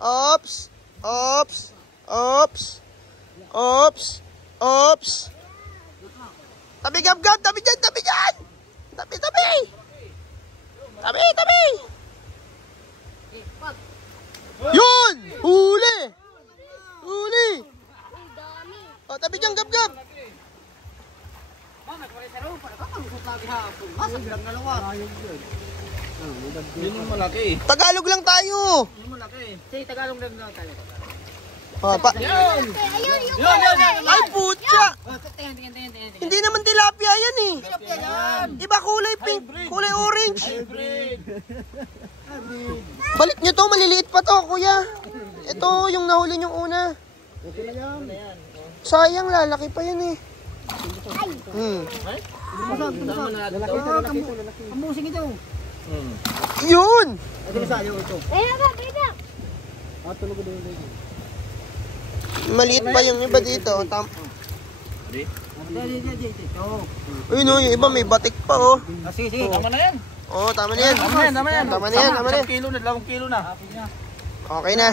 Ops. Ops. Ops. Ops. Ops. Tabi gab-gab. Tabi dyan. Tabi dyan. Tabi. Tabi. Tabi. Tabi. Yun. Huli. Huli. O, tabi dyan gab-gab. Yun yung malaki. Tagalog lang tayo. Yun yung malaki. Sige, Tagalog lang tayo. Yun. Ay, putya. Tingin. Hindi naman tilapia yan eh. Iba kulay pink, kulay orange. Balik nyo to, maliliit pa to, kuya. Ito yung nahuli nyong una. Sayang, lalaki pa yan eh. Amusing ito. Yun! Maliit pa yung iba dito. Ayun o, yung iba may batik pa oh. Sige, tama na yan. Oo, tama na yan. Tama na yan. Tama na yan. 1 kilo na, 2 kilo na. Okay na.